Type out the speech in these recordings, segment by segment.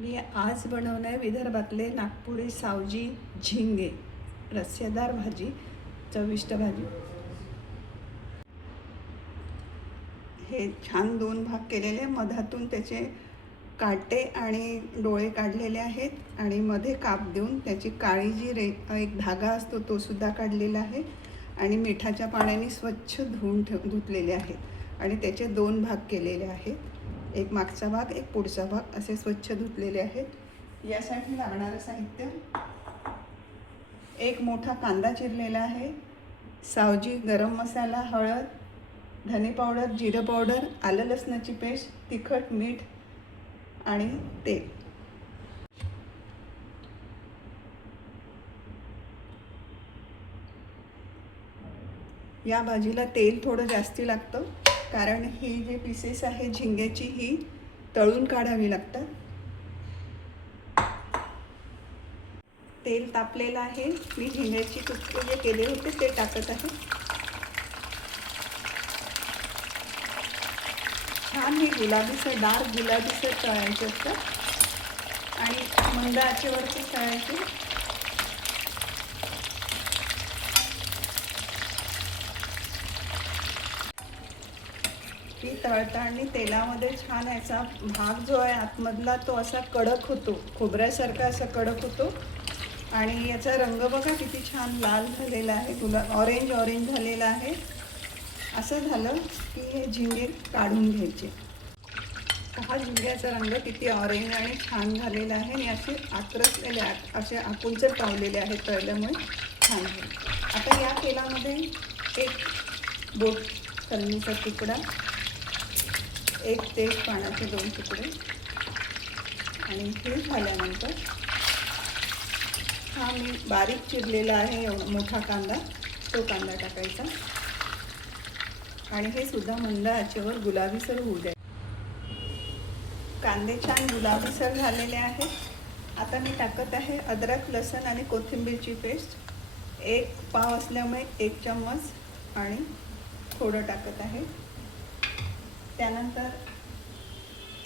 मी आज बनवणार विदर्भातले नागपुरी सावजी झिंगे, रस्सेदार भाजी, चविष्ट भाजी। हे छान दोन भाग केलेले, मधातून त्याचे काटे आणि डोळे काढलेले आहेत आणि मध्ये काप देऊन त्याची काळी जी एक धागा असतो तो सुद्धा काढलेला आहे आणि मिठाच्या पाण्याने स्वच्छ धुतलेले आहेत आणि त्याचे दोन भाग केलेले आहेत, एक मागचा भाग एक पुढचा भाग असे स्वच्छ धुतलेले आहेत। यासाठी लागणारं साहित्य: एक मोठा कांदा चिरलेला आहे, सावजी गरम मसाला, हळद, धने पावडर, जिरे पावडर, आलं लसणाची पेस्ट, तिखट, मीठ आणि तेल। या भाजीला तेल थोडं जास्ती लागतं कारण ही जी पीसेस आहे झिंग्याची ही तळून काढावी लागतात। तेल तापलेलं आहे, मी झिंग्याची तुकडे जे केले होते ते टाकत आहे। छान हे गुलाबीसर, डार्क गुलाबीसर तळायचे असतात आणि मंद आचेवरती तळायचे। ती तळताना तेलामध्ये छान याचा भाग जो आहे आतमधला तो असा कडक होतो, खोबऱ्यासारखा असा कडक होतो आणि याचा रंग बघा किती छान लाल झालेला आहे, ऑरेंज झालेला आहे। असं झालं की हे झिंगे काढून घ्यायचे। हा झिंग्याचा रंग किती ऑरेंज आणि छान झालेला आहे आणि असे आकरसलेले असे आकुलचर पावलेले आहेत तळल्यामुळे छान झाले। आता या तेलामध्ये एक बोट कलमीचा तुकडा, एक तेजपानाचे 2 तुकडे आणि हे झाल्यानंतर हा मी बारीक चिरलेला आहे मोठा कांदा, तो कांदा टाकायचा आणि हे सुद्धा मंद आचेवर गुलाबीसर होऊ द्या। कांदे छान गुलाबीसर झालेले आहेत। आता मी टाकत आहे अद्रक, लसूण आणि कोथिंबीरची पेस्ट, एक पाव असल्यामुळे 1 चम्मच आणि थोडं टाकत आहे। त्यानंतर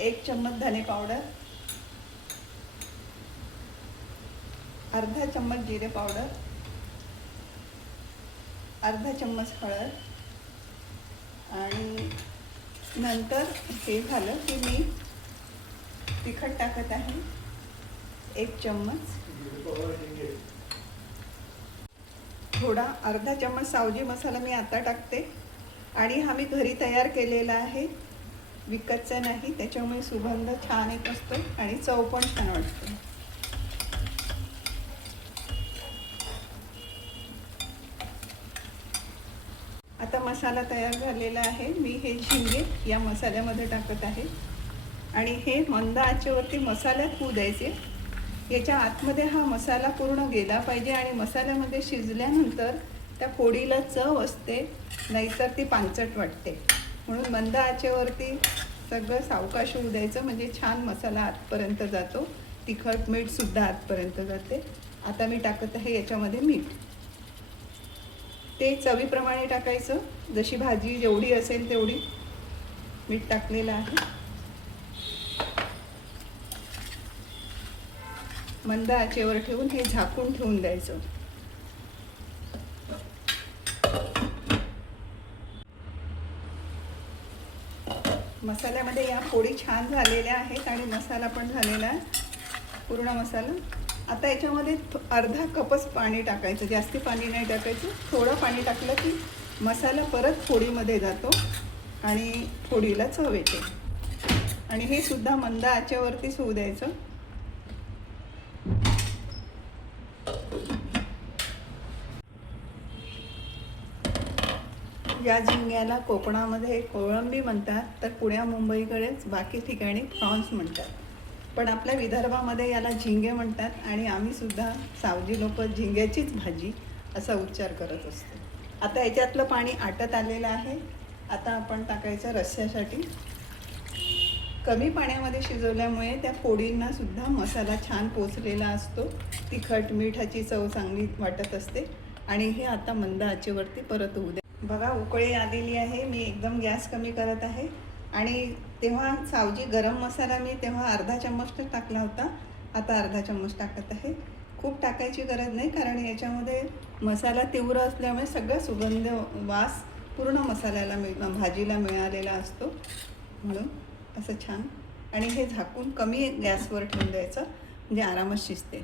1 चम्मच धने पावडर, अर्धा चम्मच जिरे पावडर, अर्धा चम्मच हळद आणि नंतर हे झालं की मी तिखट टाकत आहे 1 चम्मच, थोडा अर्धा चम्मच सावजी मसाला मी आता टाकते आणि हा मी घरी तयार केलेला आहे, विकतचा नाही, त्याच्यामुळे सुगंध छान येत असतो आणि चव पण छान वाटते। आता मसाला तयार झालेला आहे, मी हे झिंगे या मसाल्यामध्ये टाकत आहे आणि हे मंद आचेवरती मसाल्यात होऊ द्यायचे। याच्या आतमध्ये हा मसाला पूर्ण गेला पाहिजे आणि मसाल्यामध्ये शिजल्यानंतर त्या फोडीला चव असते, नाहीतर ती पांचट वाटते, म्हणून मंद आचेवरती सगळं सावकाश होऊ द्यायचं, म्हणजे छान मसाला आतपर्यंत जातो, तिखट मीठ सुद्धा आतपर्यंत जाते। आता मी टाकत आहे याच्यामध्ये मीठ, ते चवीप्रमाणे टाकायचं, जशी भाजी जेवढी असेल तेवढी मीठ टाकलेलं आहे। मंद आचेवर ठेवून हे झाकून ठेवून द्यायचं। मसाल्यामध्ये या फोडी छान झालेल्या आहेत आणि मसाला पण झालेला आहे, पूर्ण मसाला। आता याच्यामध्ये अर्धा कपच पाणी टाकायचं, जास्ती पाणी नाही टाकायचं, थोडं पाणी टाकलं की मसाला परत फोडीमध्ये जातो आणि फोडीला चव येते आणि हे सुद्धा मंद आचेवरतीच होऊ द्यायचं। या झिंग्याला कोकणामध्ये कोळंबी म्हणतात, तर पुण्या मुंबईकडेच बाकी ठिकाणी प्रॉन्स म्हणतात, पण आपल्या विदर्भामध्ये याला झिंगे म्हणतात आणि आम्ही सुद्धा सावजी लोक झिंग्याचीच भाजी असा उच्चार करत असतो। आता याच्यातलं पाणी आटत आलेलं आहे। आता आपण टाकायचं रस्स्यासाठी। कमी पाण्यामध्ये शिजवल्यामुळे त्या फोडींना सुद्धा मसाला छान पोचलेला असतो, तिखट मिठाची चव चांगली वाटत असते आणि हे आता मंद आचेवरती परत होऊ द्या। बघा उकळी आलेली आहे, मी एकदम गॅस कमी करत आहे आणि तेव्हा सावजी गरम मसाला मी तेव्हा अर्धा चम्मच टाकला होता, आता अर्धा चम्मच टाकत आहे. खूप टाकायची गरज नाही, कारण याच्यामध्ये मसाला तीव्र असल्यामुळे सगळं सुगंध वास पूर्ण मसाल्याला भाजीला मिळालेला असतो, म्हणून असं छान. आणि हे झाकून कमी गॅसवर ठेवून द्यायचं, म्हणजे आरामात शिजते.